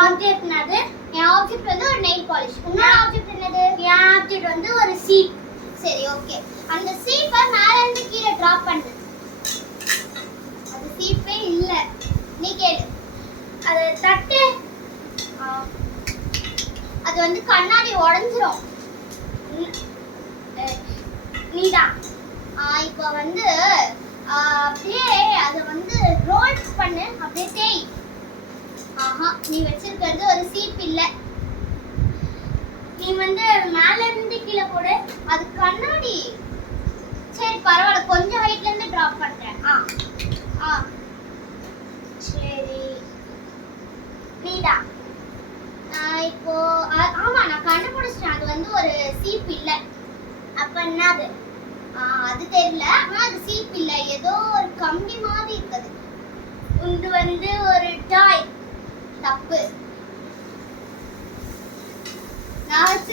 Object என்னது? என் object வந்து ஒரு நெயில் பாலிஷ். உன்னோட ஆப்ஜெக்ட் என்னது? என் ஆப்ஜெக்ட் வந்து ஒரு சீப். சரி ஓகே. அந்த சீப்பை மேல இருந்து கீழே டிராப் பண்ணு. அது சீப்பே இல்ல. நீ கேளு. அது தட்டு. அது வந்து கண்ணாடி உடைஞ்சிரும். நீதான். இப்போ வந்து அப்படியே அதை வந்து ரோல் பண்ணு. அப்படியே தேய். ஆஹா, நீ வச்சிருக்கிறது ஒரு சீப் இல்ல. நீ வந்து மேல இருந்து கீழே போடு. அது கண்ணாடி. சரி பரவாயில்ல, கொஞ்சம் ஹைட்ல இருந்து டிராப் பண்றேன். சரி நீதான். இப்போ ஆமா நான் கண்டுபிடிச்சிட்டேன். அது வந்து ஒரு சீப் இல்ல. அப்ப என்னது? அது தெரியல. ஆனா அது சீப் இல்ல. ஏதோ ஒரு கம்பி மாதிரி இருக்குது. இது வந்து ஒரு டாய். தப்பு. நான்